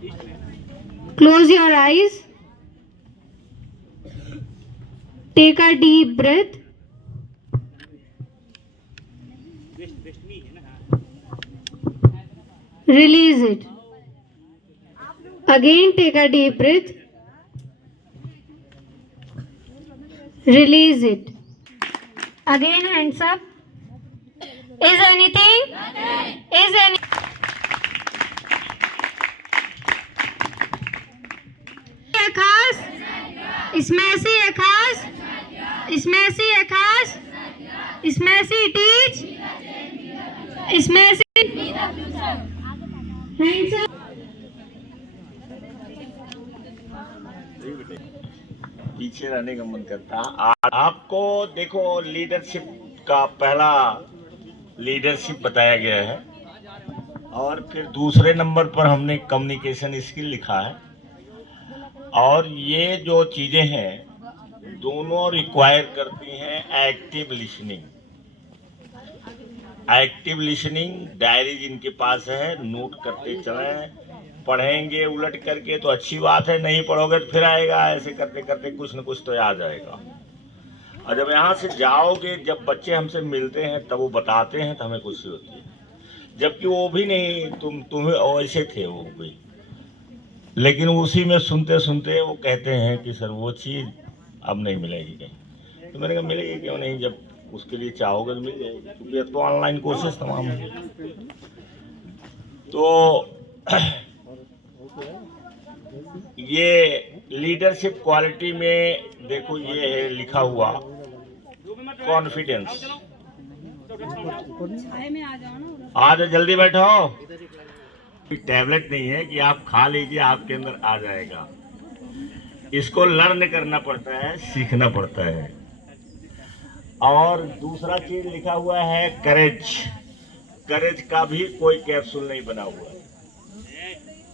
Close your eyes. Take a deep breath. Release it. Again, take a deep breath. Release it. Again, hands up. Is anything? Is any? खास? इसमें से है खास? इसमें से है खास? इसमें से टीच? इसमें से hands up. पीछे रहने का मन करता। आपको देखो लीडरशिप का पहला लीडरशिप बताया गया है और फिर दूसरे नंबर पर हमने कम्युनिकेशन स्किल लिखा है। और ये जो चीजें हैं दोनों रिक्वायर करती हैं active listening. Active listening diary जिनके पास है नोट करते चलें। पढ़ेंगे उलट करके तो अच्छी बात है, नहीं पढ़ोगे तो फिर आएगा। ऐसे करते करते कुछ न कुछ तो याद आएगा। और जब यहाँ से जाओगे, जब बच्चे हमसे मिलते हैं तब वो बताते हैं तो हमें खुशी होती है, जबकि वो भी नहीं तुम्हें ऐसे थे वो भी, लेकिन उसी में सुनते सुनते वो कहते हैं कि सर वो चीज़ अब नहीं मिलेगी कहीं। तो मैंने कहा मिलेगी क्यों नहीं, जब उसके लिए चाहोगे तो मिल जाएगी, क्योंकि अब तो ऑनलाइन कोर्सेज तमाम है। तो ये लीडरशिप क्वालिटी में देखो ये है लिखा हुआ कॉन्फिडेंस। आ जाओ जल्दी बैठो। टैबलेट नहीं है कि आप खा लीजिए आपके अंदर आ जाएगा। इसको लर्न करना पड़ता है, सीखना पड़ता है। और दूसरा चीज लिखा हुआ है करेज। करेज का भी कोई कैप्सूल नहीं बना हुआ है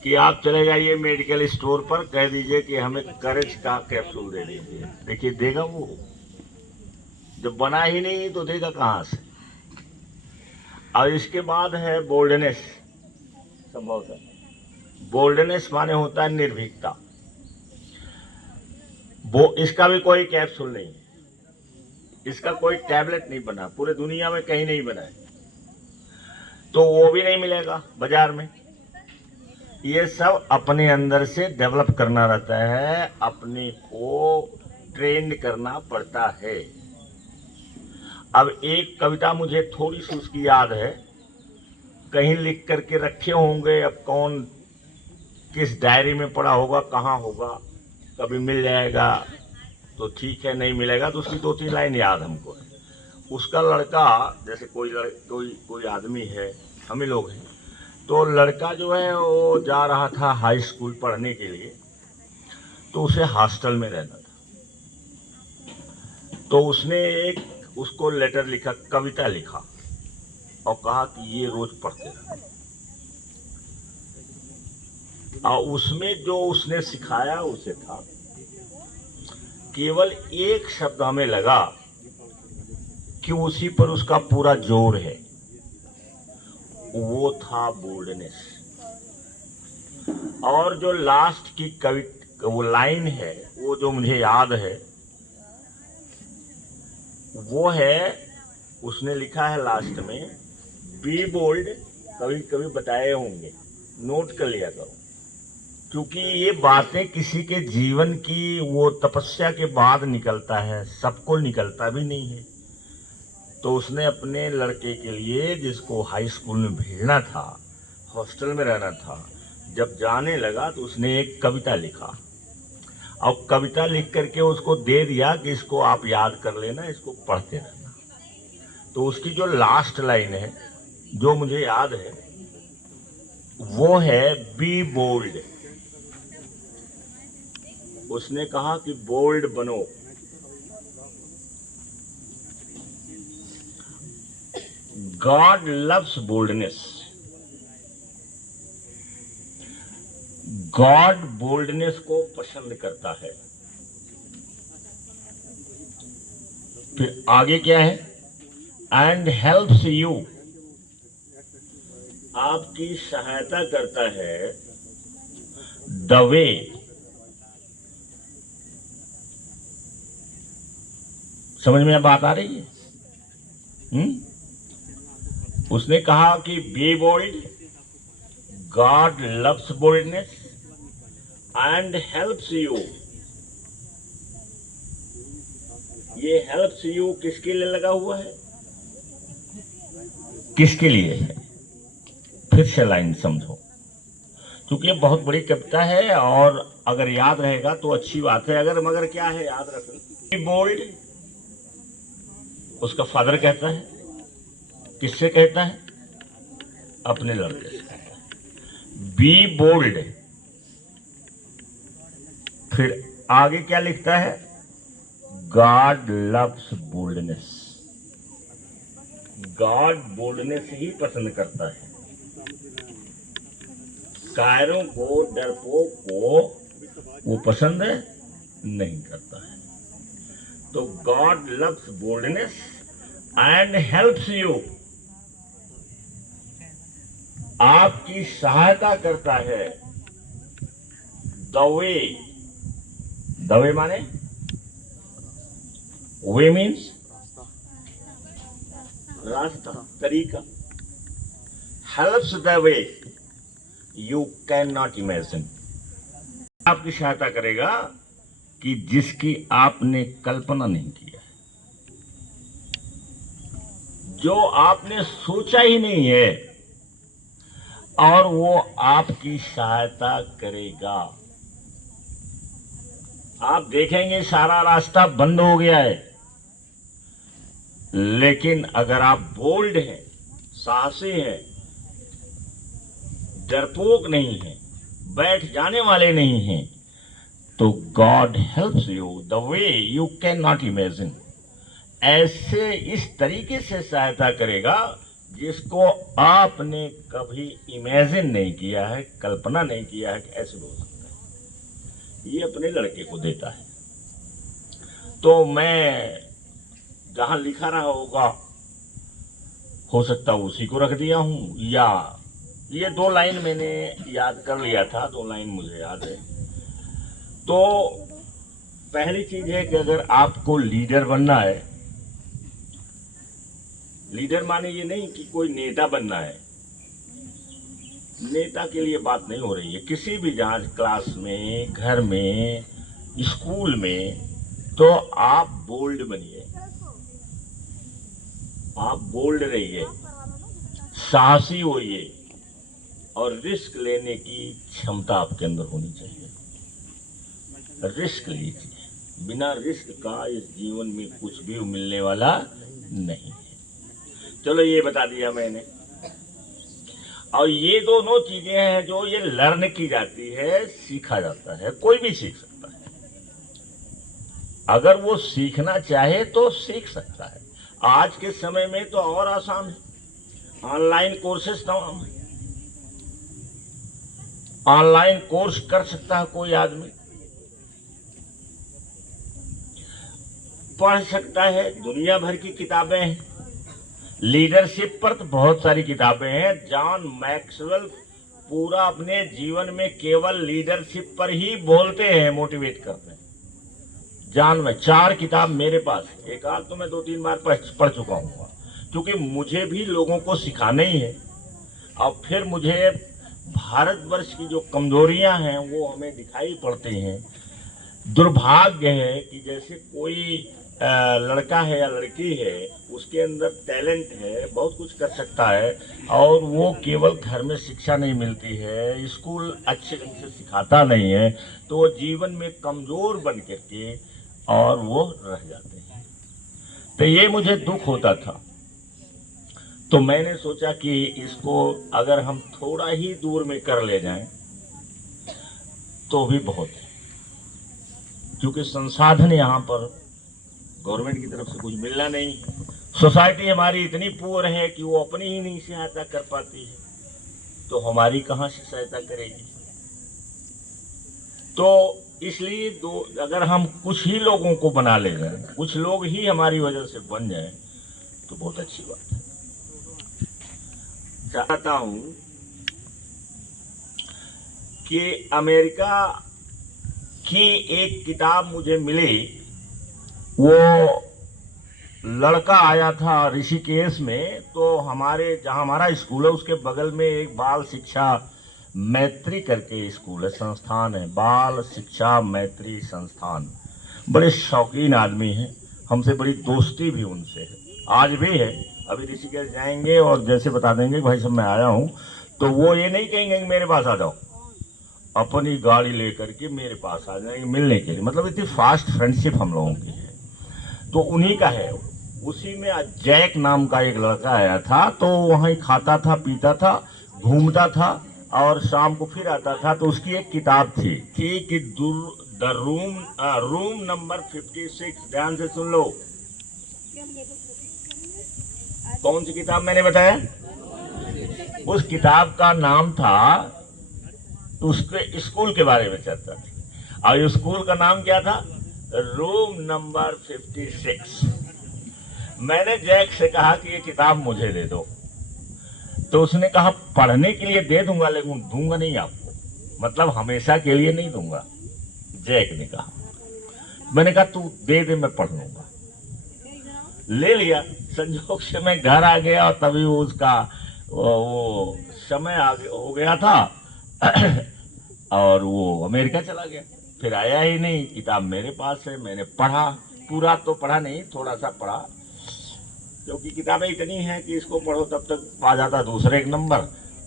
कि आप चले जाइए मेडिकल स्टोर पर कह दीजिए कि हमें करेज का कैप्सूल दे दीजिए। देखिए देगा वो, जब बना ही नहीं तो देगा कहाँ से। और इसके बाद है बोल्डनेस। संभवतः बोल्डनेस माने होता है निर्भीकता। वो इसका भी कोई कैप्सूल नहीं, इसका कोई टैबलेट नहीं बना, पूरे दुनिया में कहीं नहीं बना है, तो वो भी नहीं मिलेगा बाजार में। ये सब अपने अंदर से डेवलप करना रहता है, अपने को ट्रेन करना पड़ता है। अब एक कविता मुझे थोड़ी सी उसकी याद है, कहीं लिख करके रखे होंगे, अब कौन किस डायरी में पड़ा होगा, कहाँ होगा, कभी मिल जाएगा तो ठीक है, नहीं मिलेगा तो उसकी 2-3 लाइन याद हमको है। उसका लड़का, जैसे कोई आदमी है, हम ही लोग हैं, तो लड़का जो है वो जा रहा था हाई स्कूल पढ़ने के लिए, तो उसे हॉस्टल में रहना था। तो उसने एक उसको लेटर लिखा, कविता लिखा और कहा कि ये रोज पढ़ते रहना। और उसमें जो उसने सिखाया उसे था, केवल एक शब्द हमें लगा कि उसी पर उसका पूरा जोर है, वो था बोल्डनेस। और जो लास्ट की वो लाइन है, वो जो मुझे याद है, वो है उसने लिखा है लास्ट में, बी बोल्ड। कभी कभी बताए होंगे, नोट कर लिया करो, क्योंकि ये बातें किसी के जीवन की वो तपस्या के बाद निकलता है, सबको निकलता भी नहीं है। तो उसने अपने लड़के के लिए, जिसको हाई स्कूल में भेजना था, हॉस्टल में रहना था, जब जाने लगा तो उसने एक कविता लिखा और कविता लिख करके उसको दे दिया कि इसको आप याद कर लेना, इसको पढ़ते रहना। तो उसकी जो लास्ट लाइन है जो मुझे याद है, वो है बी बोल्ड। उसने कहा कि बोल्ड बनो। God loves boldness. God boldness को पसंद करता है। फिर आगे क्या है, एंड हेल्प्स यू, आपकी सहायता करता है द वे, समझ में बात आ रही है? उसने कहा कि be bold, God loves boldness and helps you. ये हेल्प्स यू किसके लिए लगा हुआ है, किसके लिए है? फिर से लाइन समझो, क्योंकि ये बहुत बड़ी कविता है और अगर याद रहेगा तो अच्छी बात है। अगर मगर क्या है, याद रखना। बोल्ड उसका फादर कहता है, किससे कहता है? अपने लड़के से कहता है बी बोल्ड। फिर आगे क्या लिखता है? God loves boldness. God boldness ही पसंद करता है, कायरों को, डरपोक को वो पसंद नहीं करता है। तो God loves boldness and helps you, आपकी सहायता करता है। द वे माने, वे मीन्स रास्ता, तरीका। Helps the way you can not imagine, आपकी सहायता करेगा कि जिसकी आपने कल्पना नहीं किया है, जो आपने सोचा ही नहीं है, और वो आपकी सहायता करेगा। आप देखेंगे सारा रास्ता बंद हो गया है, लेकिन अगर आप बोल्ड हैं, साहसी हैं, डरपोक नहीं हैं, बैठ जाने वाले नहीं हैं, तो God helps you the way you can not imagine. ऐसे इस तरीके से सहायता करेगा जिसको आपने कभी इमेजिन नहीं किया है, कल्पना नहीं किया है कि ऐसे हो सकता है। ये अपने लड़के को देता है। तो मैं जहां लिखा रहा होगा, हो सकता उसी को रख दिया हूं, या ये 2 लाइन मैंने याद कर लिया था, 2 लाइन मुझे याद है। तो पहली चीज है कि अगर आपको लीडर बनना है, लीडर माने ये नहीं कि कोई नेता बनना है, नेता के लिए बात नहीं हो रही है। किसी भी जहां क्लास में, घर में, स्कूल में, तो आप बोल्ड बनिए, आप बोल्ड रहिए, साहसी होइए, और रिस्क लेने की क्षमता आपके अंदर होनी चाहिए। रिस्क लीजिए, बिना रिस्क का इस जीवन में कुछ भी मिलने वाला नहीं है। चलो ये बता दिया मैंने। और ये दोनों चीजें हैं जो ये लर्न की जाती है, सीखा जाता है, कोई भी सीख सकता है। अगर वो सीखना चाहे तो सीख सकता है। आज के समय में तो और आसान है, ऑनलाइन कोर्सेस तमाम है, ऑनलाइन कोर्स कर सकता है कोई आदमी, पढ़ सकता है। दुनिया भर की किताबें हैं, लीडरशिप पर तो बहुत सारी किताबें हैं। जॉन मैक्सवेल पूरा अपने जीवन में केवल लीडरशिप पर ही बोलते हैं, मोटिवेट करते हैं। जॉन में 4 किताब मेरे पास, एक आध तो मैं 2-3 बार पढ़ चुका हूँ, क्योंकि मुझे भी लोगों को सिखाना ही है। और फिर मुझे भारतवर्ष की जो कमजोरियां हैं वो हमें दिखाई पड़ती हैं। दुर्भाग्य है कि जैसे कोई लड़का है या लड़की है, उसके अंदर टैलेंट है, बहुत कुछ कर सकता है, और वो केवल घर में शिक्षा नहीं मिलती है, स्कूल अच्छे ढंग से सिखाता नहीं है, तो वो जीवन में कमजोर बन करके और वो रह जाते हैं। तो ये मुझे दुख होता था। तो मैंने सोचा कि इसको अगर हम थोड़ा ही दूर में कर ले जाएं तो भी बहुत है, क्योंकि संसाधन यहाँ पर गवर्नमेंट की तरफ से कुछ मिलना नहीं। सोसाइटी हमारी इतनी पुअर है कि वो अपनी ही नहीं सहायता कर पाती है, तो हमारी कहाँ से सहायता करेगी। तो इसलिए अगर हम कुछ ही लोगों को बना ले जाए, कुछ लोग ही हमारी वजह से बन जाए, तो बहुत अच्छी बात है। चाहता हूं कि अमेरिका की एक किताब मुझे मिली। वो लड़का आया था ऋषिकेश में, तो हमारे जहाँ हमारा स्कूल है उसके बगल में एक बाल शिक्षा मैत्री करके स्कूल है, संस्थान है, बाल शिक्षा मैत्री संस्थान। बड़े शौकीन आदमी हैं, हमसे बड़ी दोस्ती भी उनसे है, आज भी है। अभी ऋषिकेश जाएंगे और जैसे बता देंगे भाई साहब मैं आया हूँ, तो वो ये नहीं कहेंगे कि मेरे पास आ जाओ, अपनी गाड़ी लेकर के मेरे पास आ जाएंगे मिलने के लिए। मतलब इतनी फास्ट फ्रेंडशिप हम लोगों की है। तो उन्हीं का है। उसी में जैक नाम का एक लड़का आया था, तो वहीं खाता था, पीता था, घूमता था और शाम को फिर आता था। तो उसकी एक किताब थी कि द रूम नंबर 56। ध्यान से सुन लो, कौन सी किताब मैंने बताया? उस किताब का नाम था, उसके स्कूल के बारे में चर्चा थी और स्कूल का नाम क्या था? Room number 56। मैंने जैक से कहा कि ये किताब मुझे दे दो, तो उसने कहा पढ़ने के लिए दे दूंगा लेकिन दूंगा नहीं आपको, मतलब हमेशा के लिए नहीं दूंगा। जैक ने कहा। मैंने कहा तू दे दे, मैं पढ़ लूंगा। ले लिया। संजोग से मैं घर आ गया और तभी उसका वो समय हो गया था और वो अमेरिका चला गया, फिर आया ही नहीं। किताब मेरे पास है, मैंने पढ़ा, पूरा तो पढ़ा नहीं, थोड़ा सा पढ़ा, क्योंकि किताबें इतनी हैं कि इसको पढ़ो तब तक आ जाता दूसरे एक नंबर।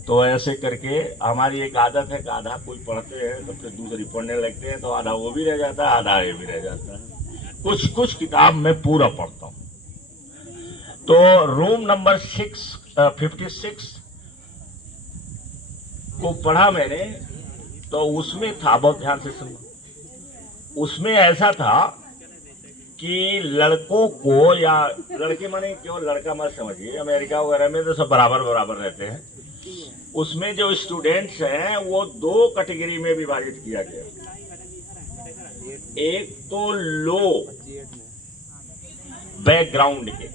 तो ऐसे करके हमारी एक आदत है कि आधा कोई पढ़ते हैं तब फिर दूसरी पढ़ने लगते हैं, तो आधा वो भी रह जाता है, आधा ये भी रह जाता है। कुछ किताब मैं पूरा पढ़ता हूँ। तो रूम नंबर 56 को पढ़ा मैंने, तो उसमें था, बहुत ध्यान से सुनो, उसमें ऐसा था कि लड़कों को, या लड़के माने क्यों लड़का मत समझिए, अमेरिका वगैरह में तो सब बराबर बराबर रहते हैं। उसमें जो स्टूडेंट्स हैं वो 2 कैटेगरी में विभाजित किया गया। एक तो लो बैकग्राउंड के,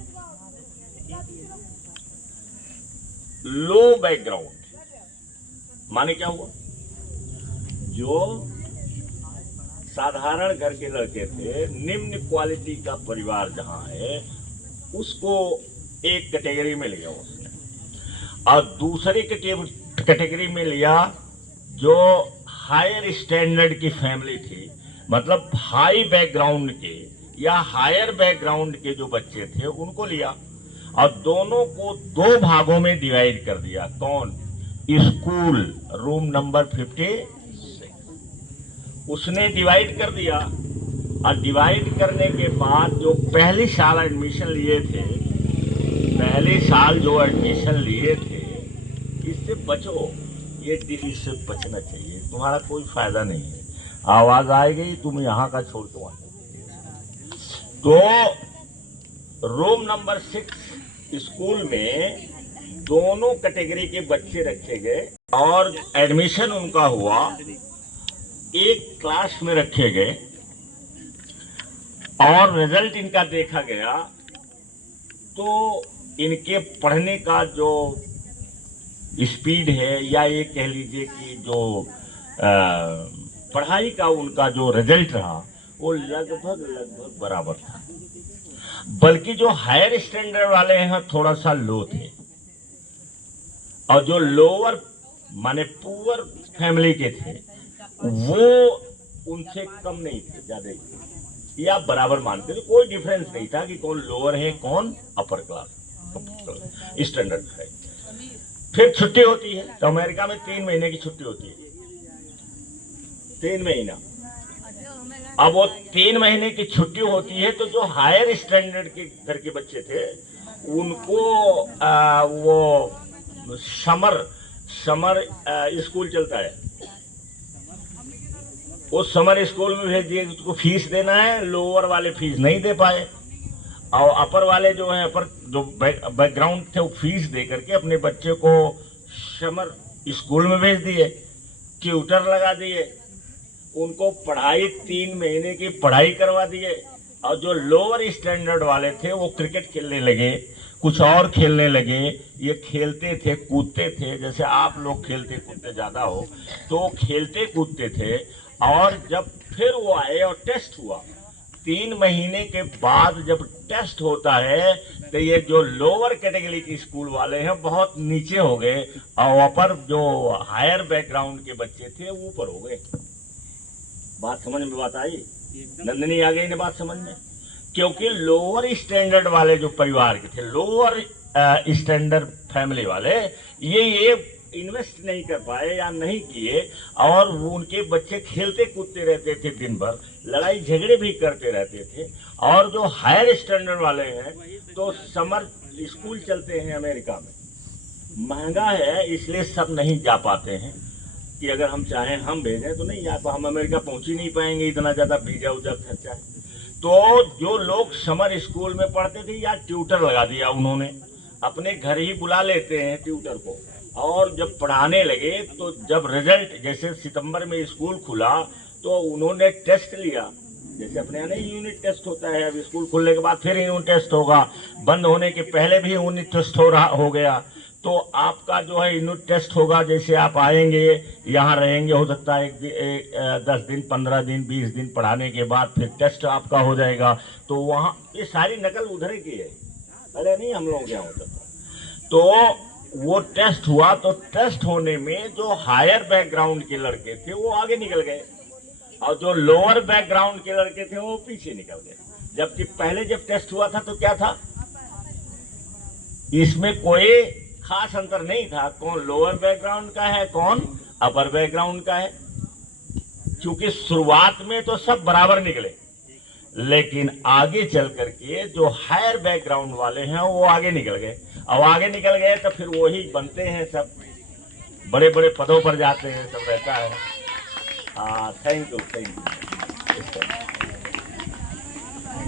लो बैकग्राउंड माने क्या हुआ? जो साधारण घर के लड़के थे, निम्न क्वालिटी का परिवार जहां है, उसको एक कैटेगरी में लिया उसने, और दूसरी कैटेगरी में लिया जो हायर स्टैंडर्ड की फैमिली थी, मतलब हाई बैकग्राउंड के या हायर बैकग्राउंड के जो बच्चे थे उनको लिया, और दोनों को 2 भागों में डिवाइड कर दिया। कौन? स्कूल रूम नंबर 56 उसने डिवाइड कर दिया। और डिवाइड करने के बाद जो पहली साल एडमिशन लिए थे, पहले साल जो एडमिशन लिए थे, इससे बचो, ये डिसीज से बचना चाहिए, तुम्हारा कोई फायदा नहीं है। आवाज आएगी तुम यहाँ का छोड़ के वहां। तो रूम नंबर 6 स्कूल में दोनों कैटेगरी के बच्चे रखे गए और एडमिशन उनका हुआ, एक क्लास में रखे गए और रिजल्ट इनका देखा गया। तो इनके पढ़ने का जो स्पीड है, या ये कह लीजिए कि जो पढ़ाई का उनका जो रिजल्ट रहा, वो लगभग बराबर था। बल्कि जो हायर स्टैंडर्ड वाले हैं थोड़ा सा लो थे, और जो लोअर माने पुअर फैमिली के थे वो उनसे कम नहीं थे, ज्यादा या बराबर मानते थे। कोई डिफरेंस नहीं था कि कौन लोअर है कौन अपर क्लास स्टैंडर्ड है। फिर छुट्टी होती है, तो अमेरिका में 3 महीने की छुट्टी होती है, 3 महीना। अब वो 3 महीने की छुट्टी होती है, तो जो हायर स्टैंडर्ड के घर के बच्चे थे उनको वो समर स्कूल चलता है, उस समर स्कूल में भेज दिए, उसको फीस देना है। लोअर वाले फीस नहीं दे पाए, और अपर वाले जो है, अपर जो बैकग्राउंड थे, वो फीस दे करके अपने बच्चे को समर स्कूल में भेज दिए, ट्यूटर लगा दिए, उनको पढ़ाई 3 महीने की पढ़ाई करवा दिए। और जो लोअर स्टैंडर्ड वाले थे वो क्रिकेट खेलने लगे, कुछ और खेलने लगे। ये खेलते थे कूदते थे, जैसे आप लोग खेलते कूदते ज़्यादा हो, तो खेलते कूदते थे। और जब फिर वो आए और टेस्ट हुआ, 3 महीने के बाद जब टेस्ट होता है तो ये जो लोअर कैटेगरी की स्कूल वाले हैं बहुत नीचे हो गए, और अपर जो हायर बैकग्राउंड के बच्चे थे वो ऊपर हो गए। बात समझ में बात आई? नंदनी आ गई ना बात समझ में? क्योंकि लोअर स्टैंडर्ड वाले जो परिवार के थे, लोअर स्टैंडर्ड फैमिली वाले, ये इन्वेस्ट नहीं कर पाए या नहीं किए, और वो उनके बच्चे खेलते कूदते रहते थे, दिन भर लड़ाई झगड़े भी करते रहते थे। और जो हायर स्टैंडर्ड वाले हैं तो समर स्कूल चलते हैं अमेरिका में, महंगा है इसलिए सब नहीं जा पाते हैं, कि अगर हम चाहें हम भेजें तो नहीं जा पा, हम अमेरिका पहुंच ही नहीं पाएंगे, इतना ज़्यादा वीजा उजा खर्चा है। तो जो लोग समर स्कूल में पढ़ते थे या ट्यूटर लगा दिया उन्होंने, अपने घर ही बुला लेते हैं ट्यूटर को, और जब पढ़ाने लगे तो जब रिजल्ट, जैसे सितंबर में स्कूल खुला तो उन्होंने टेस्ट लिया, जैसे अपने यहाँ नहीं यूनिट टेस्ट होता है, अब स्कूल खुलने के बाद फिर यूनिट टेस्ट होगा, बंद होने के पहले भी यूनिट टेस्ट हो गया। तो आपका जो है यूनिट टेस्ट होगा, जैसे आप आएंगे यहाँ रहेंगे, हो सकता है 10 दिन 15 दिन 20 दिन पढ़ाने के बाद फिर टेस्ट आपका हो जाएगा। तो वहाँ ये सारी नकल उधर की है, अरे नहीं हम लोग क्या होता था। तो वो टेस्ट हुआ, तो टेस्ट होने में जो हायर बैकग्राउंड के लड़के थे वो आगे निकल गए, और जो लोअर बैकग्राउंड के लड़के थे वो पीछे निकल गए। जबकि पहले जब टेस्ट हुआ था तो क्या था, इसमें कोई खास अंतर नहीं था, कौन लोअर बैकग्राउंड का है कौन अपर बैकग्राउंड का है, क्योंकि शुरुआत में तो सब बराबर निकले, लेकिन आगे चल करके जो हायर बैकग्राउंड वाले हैं वो आगे निकल गए। अब आगे निकल गए तो फिर वही बनते हैं, सब बड़े बड़े पदों पर जाते हैं, सब रहता है। हाँ, थैंक यू।